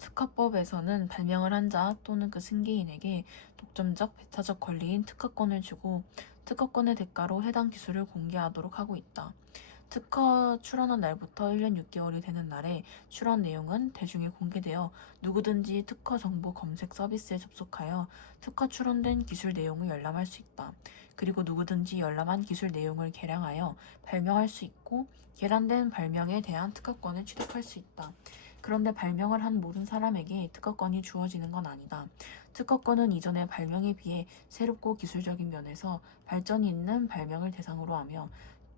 특허법에서는 발명을 한 자 또는 그 승계인에게 독점적, 배타적 권리인 특허권을 주고 특허권의 대가로 해당 기술을 공개하도록 하고 있다. 특허 출원한 날부터 1년 6개월이 되는 날에 출원 내용은 대중에 공개되어 누구든지 특허 정보 검색 서비스에 접속하여 특허 출원된 기술 내용을 열람할 수 있다. 그리고 누구든지 열람한 기술 내용을 개량하여 발명할 수 있고 개량된 발명에 대한 특허권을 취득할 수 있다. 그런데 발명을 한 모든 사람에게 특허권이 주어지는 건 아니다. 특허권은 이전의 발명에 비해 새롭고 기술적인 면에서 발전이 있는 발명을 대상으로 하며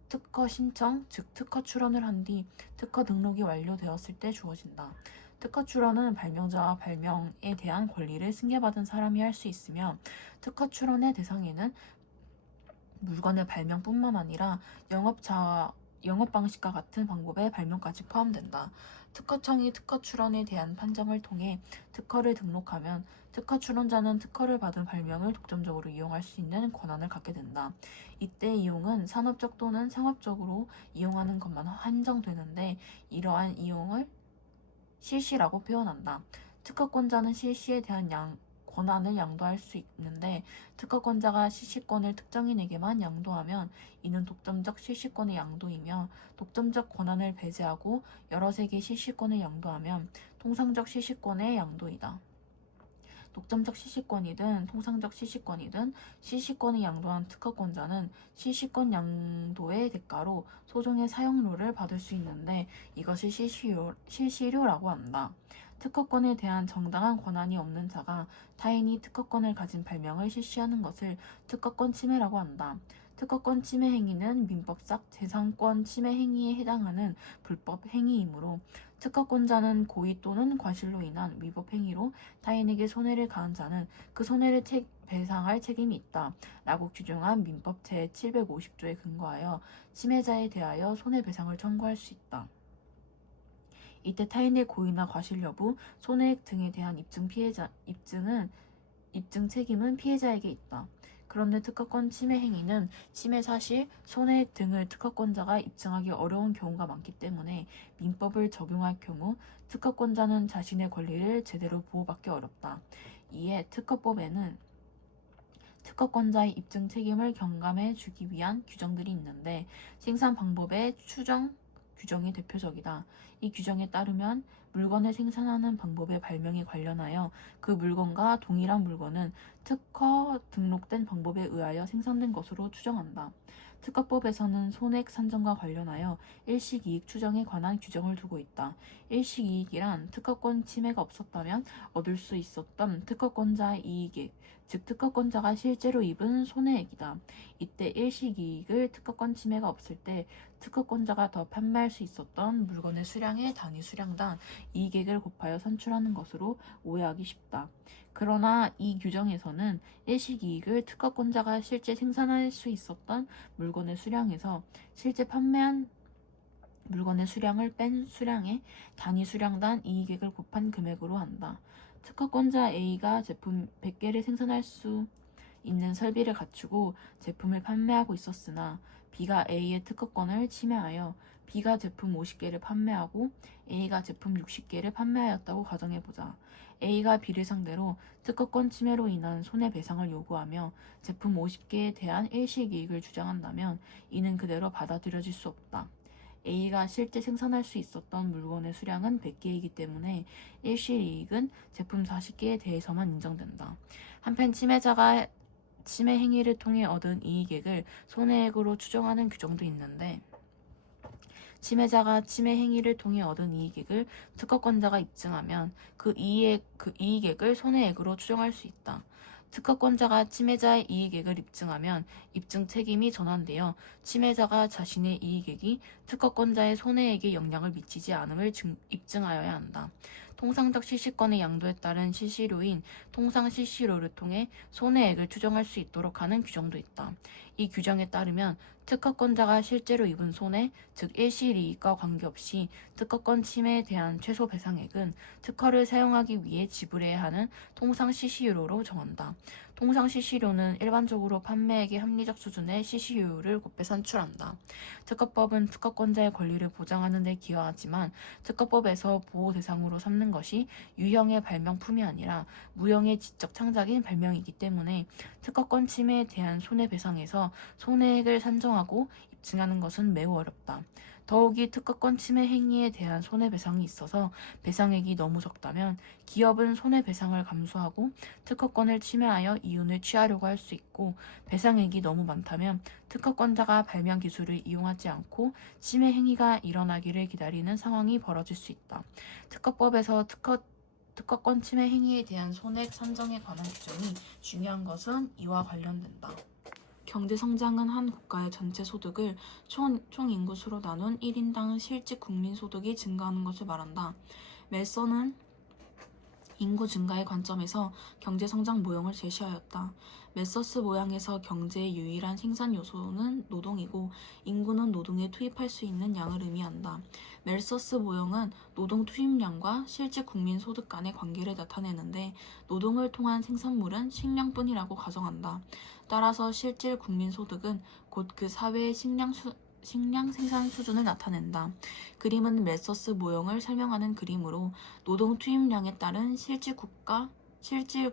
특허 신청, 즉 특허 출원을 한 뒤 특허 등록이 완료되었을 때 주어진다. 특허 출원은 발명자와 발명에 대한 권리를 승계받은 사람이 할 수 있으며 특허 출원의 대상에는 물건의 발명뿐만 아니라 영업 방식과 같은 방법의 발명까지 포함된다. 특허청이 특허 출원에 대한 판정을 통해 특허를 등록하면 특허 출원자는 특허를 받은 발명을 독점적으로 이용할 수 있는 권한을 갖게 된다. 이때 이용은 산업적 또는 상업적으로 이용하는 것만 한정되는데 이러한 이용을 실시라고 표현한다. 특허권자는 실시에 대한 권한을 양도할 수 있는데 특허권자가 실시권을 특정인에게만 양도하면 이는 독점적 실시권의 양도이며 독점적 권한을 배제하고 여러 세계의 실시권을 양도하면 통상적 실시권의 양도이다. 독점적 실시권이든 통상적 실시권이든 실시권을 양도한 특허권자는 실시권 양도의 대가로 소정의 사용료를 받을 수 있는데 이것을 실시료라고 한다. 특허권에 대한 정당한 권한이 없는 자가 타인이 특허권을 가진 발명을 실시하는 것을 특허권 침해라고 한다. 특허권 침해 행위는 민법상 재산권 침해 행위에 해당하는 불법 행위이므로 특허권자는 고의 또는 과실로 인한 위법 행위로 타인에게 손해를 가한 자는 그 손해를 배상할 책임이 있다 라고 규정한 민법 제750조에 근거하여 침해자에 대하여 손해배상을 청구할 수 있다. 이때 타인의 고의나 과실 여부, 손해액 등에 대한 입증 책임은 피해자에게 있다. 그런데 특허권 침해 행위는 침해 사실, 손해액 등을 특허권자가 입증하기 어려운 경우가 많기 때문에 민법을 적용할 경우 특허권자는 자신의 권리를 제대로 보호받기 어렵다. 이에 특허법에는 특허권자의 입증 책임을 경감해 주기 위한 규정들이 있는데 생산 방법의 추정 규정이 대표적이다. 이 규정에 따르면 물건을 생산하는 방법의 발명에 관련하여 그 물건과 동일한 물건은 특허 등록된 방법에 의하여 생산된 것으로 추정한다. 특허법에서는 손해액 산정과 관련하여 일식이익 추정에 관한 규정을 두고 있다. 일식이익이란 특허권 침해가 없었다면 얻을 수 있었던 특허권자의 이익액, 즉 특허권자가 실제로 입은 손해액이다. 이때 일식이익을 특허권 침해가 없을 때 특허권자가 더 판매할 수 있었던 물건의 수량의 단위 수량당 이익액을 곱하여 산출하는 것으로 오해하기 쉽다. 그러나 이 규정에서는 일식이익을 특허권자가 실제 생산할 수 있었던 물건의 수량에서 실제 판매한 물건의 수량을 뺀 수량의 단위 수량당 이익액을 곱한 금액으로 한다. 특허권자 A가 제품 100개를 생산할 수 있는 설비를 갖추고 제품을 판매하고 있었으나 B가 A의 특허권을 침해하여 B가 제품 50개를 판매하고 A가 제품 60개를 판매하였다고 가정해보자. A가 B를 상대로 특허권 침해로 인한 손해배상을 요구하며 제품 50개에 대한 일식이익을 주장한다면 이는 그대로 받아들여질 수 없다. A가 실제 생산할 수 있었던 물건의 수량은 100개이기 때문에 일시이익은 제품 40개에 대해서만 인정된다. 한편 침해자가 침해 행위를 통해 얻은 이익액을 손해액으로 추정하는 규정도 있는데 침해자가 침해 행위를 통해 얻은 이익액을 특허권자가 입증하면 그 이익액을 손해액으로 추정할 수 있다. 특허권자가 침해자의 이익액을 입증하면 입증 책임이 전환되어 침해자가 자신의 이익액이 특허권자의 손해액에 영향을 미치지 않음을 입증하여야 한다. 통상적 실시권의 양도에 따른 실시료인 통상 실시료를 통해 손해액을 추정할 수 있도록 하는 규정도 있다. 이 규정에 따르면 특허권자가 실제로 입은 손해, 즉 일시이익과 관계없이 특허권 침해에 대한 최소 배상액은 특허를 사용하기 위해 지불해야 하는 통상 실시료로 정한다. 통상 CC료는 일반적으로 판매액의 합리적 수준의 CC료율을 곱해 산출한다. 특허법은 특허권자의 권리를 보장하는 데 기여하지만 특허법에서 보호 대상으로 삼는 것이 유형의 발명품이 아니라 무형의 지적 창작인 발명이기 때문에 특허권 침해에 대한 손해배상에서 손해액을 산정하고 입증하는 것은 매우 어렵다. 더욱이 특허권 침해 행위에 대한 손해배상이 있어서 배상액이 너무 적다면 기업은 손해배상을 감수하고 특허권을 침해하여 이윤을 취하려고 할 수 있고, 배상액이 너무 많다면 특허권자가 발명 기술을 이용하지 않고 침해 행위가 일어나기를 기다리는 상황이 벌어질 수 있다. 특허법에서 특허권 침해 행위에 대한 손해액 산정에 관한 규정이 중요한 것은 이와 관련된다. 경제 성장은 한 국가의 전체 소득을 총 인구수로 나눈 1인당 실질 국민 소득이 증가하는 것을 말한다. 멜서는 인구 증가의 관점에서 경제 성장 모형을 제시하였다. 멜서스 모양에서 경제의 유일한 생산 요소는 노동이고 인구는 노동에 투입할 수 있는 양을 의미한다. 멜서스 모형은 노동 투입량과 실질 국민 소득 간의 관계를 나타내는데 노동을 통한 생산물은 식량뿐이라고 가정한다. 따라서 실질 국민 소득은 곧 그 사회의 식량 생산 수준을 나타낸다. 그림은 멜서스 모형을 설명하는 그림으로 노동 투입량에 따른 실질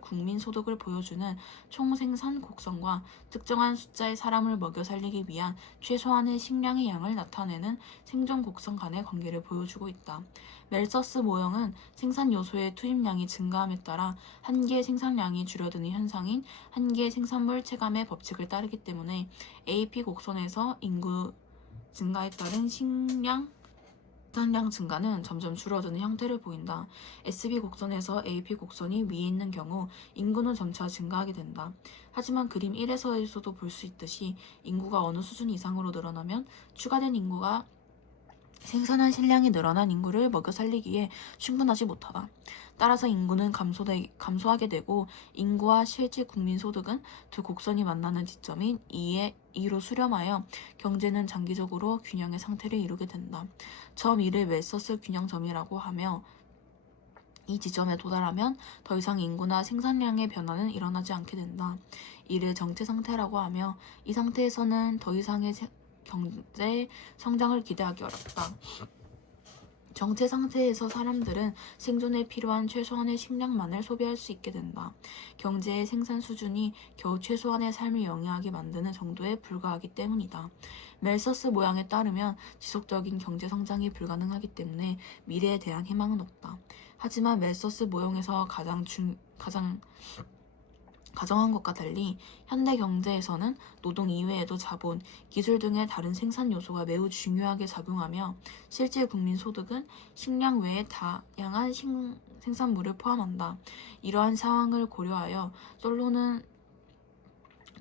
국민 소득을 보여주는 총생산 곡선과 특정한 숫자의 사람을 먹여 살리기 위한 최소한의 식량의 양을 나타내는 생존 곡선 간의 관계를 보여주고 있다. 멜서스 모형은 생산 요소의 투입량이 증가함에 따라 한계의 생산량이 줄어드는 현상인 한계의 생산물 체감의 법칙을 따르기 때문에 AP 곡선에서 인구 증가에 따른 생산량 증가는 점점 줄어드는 형태를 보인다. SB 곡선에서 AP 곡선이 위에 있는 경우 인구는 점차 증가하게 된다. 하지만 그림 1에서도 볼 수 있듯이 인구가 어느 수준 이상으로 늘어나면 추가된 인구가 생산한 식량이 늘어난 인구를 먹여 살리기에 충분하지 못하다. 따라서 인구는 감소하게 되고 인구와 실질 국민소득은 두 곡선이 만나는 지점인 2로 수렴하여 경제는 장기적으로 균형의 상태를 이루게 된다. 점 2를 멜서스 균형점이라고 하며 이 지점에 도달하면 더 이상 인구나 생산량의 변화는 일어나지 않게 된다. 이를 정체 상태라고 하며 이 상태에서는 더 이상의 경제 성장을 기대하기 어렵다. 정체 상태에서 사람들은 생존에 필요한 최소한의 식량만을 소비할 수 있게 된다. 경제의 생산 수준이 겨우 최소한의 삶을 영위하게 만드는 정도에 불과하기 때문이다. 멜서스 모양에 따르면 지속적인 경제 성장이 불가능하기 때문에 미래에 대한 희망은 없다. 하지만 멜서스 모형에서 가정한 것과 달리 현대 경제에서는 노동 이외에도 자본, 기술 등의 다른 생산 요소가 매우 중요하게 작용하며 실질 국민 소득은 식량 외에 다양한 생산물을 포함한다. 이러한 상황을 고려하여 솔로는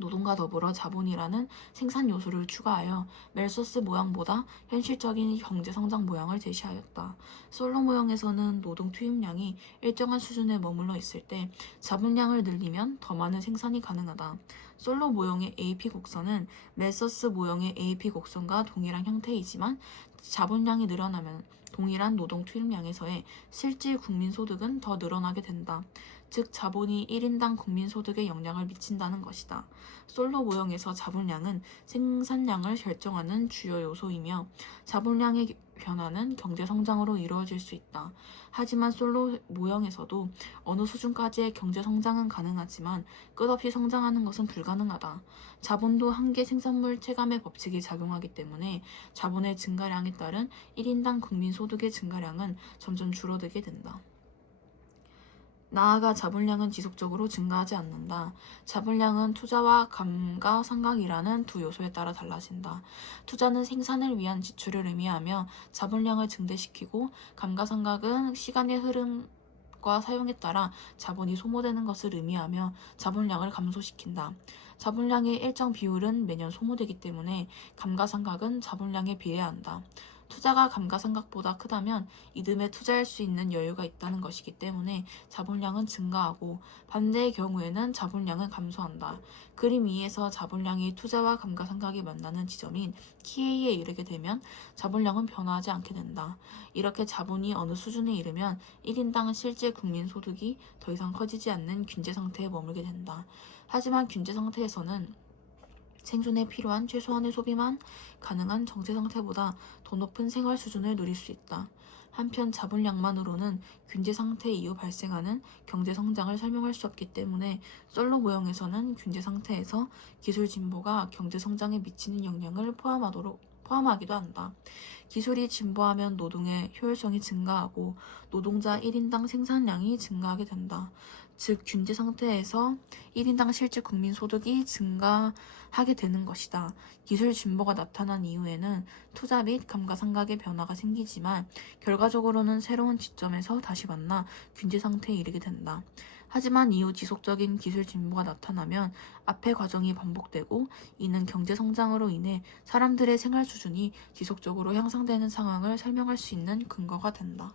노동과 더불어 자본이라는 생산 요소를 추가하여 멜서스 모양보다 현실적인 경제 성장 모양을 제시하였다. 솔로 모형에서는 노동 투입량이 일정한 수준에 머물러 있을 때 자본량을 늘리면 더 많은 생산이 가능하다. 솔로 모형의 AP 곡선은 멜서스 모형의 AP 곡선과 동일한 형태이지만 자본량이 늘어나면 동일한 노동 투입량에서의 실질 국민소득은 더 늘어나게 된다. 즉 자본이 1인당 국민소득에 영향을 미친다는 것이다. 솔로 모형에서 자본량은 생산량을 결정하는 주요 요소이며 자본량의 변화는 경제성장으로 이루어질 수 있다. 하지만 솔로 모형에서도 어느 수준까지의 경제성장은 가능하지만 끝없이 성장하는 것은 불가능하다. 자본도 한계 생산물 체감의 법칙이 작용하기 때문에 자본의 증가량에 따른 1인당 국민소득의 증가량은 점점 줄어들게 된다. 나아가 자본량은 지속적으로 증가하지 않는다. 자본량은 투자와 감가상각이라는 두 요소에 따라 달라진다. 투자는 생산을 위한 지출을 의미하며 자본량을 증대시키고 감가상각은 시간의 흐름과 사용에 따라 자본이 소모되는 것을 의미하며 자본량을 감소시킨다. 자본량의 일정 비율은 매년 소모되기 때문에 감가상각은 자본량에 비례한다. 투자가 감가상각보다 크다면 이듬해 투자할 수 있는 여유가 있다는 것이기 때문에 자본량은 증가하고 반대의 경우에는 자본량은 감소한다. 그림 2에서 자본량이 투자와 감가상각이 만나는 지점인 키A에 이르게 되면 자본량은 변화하지 않게 된다. 이렇게 자본이 어느 수준에 이르면 1인당 실제 국민소득이 더 이상 커지지 않는 균제 상태에 머물게 된다. 하지만 균제 상태에서는 생존에 필요한 최소한의 소비만 가능한 정체 상태보다 더 높은 생활 수준을 누릴 수 있다. 한편 자본량만으로는 균제 상태 이후 발생하는 경제 성장을 설명할 수 없기 때문에 솔로 모형에서는 균제 상태에서 기술 진보가 경제 성장에 미치는 영향을 포함하기도 한다. 기술이 진보하면 노동의 효율성이 증가하고 노동자 1인당 생산량이 증가하게 된다. 즉 균제 상태에서 1인당 실질 국민 소득이 증가하게 되는 것이다. 기술 진보가 나타난 이후에는 투자 및 감가상각의 변화가 생기지만 결과적으로는 새로운 지점에서 다시 만나 균제 상태에 이르게 된다. 하지만 이후 지속적인 기술 진보가 나타나면 앞의 과정이 반복되고 이는 경제 성장으로 인해 사람들의 생활 수준이 지속적으로 향상되는 상황을 설명할 수 있는 근거가 된다.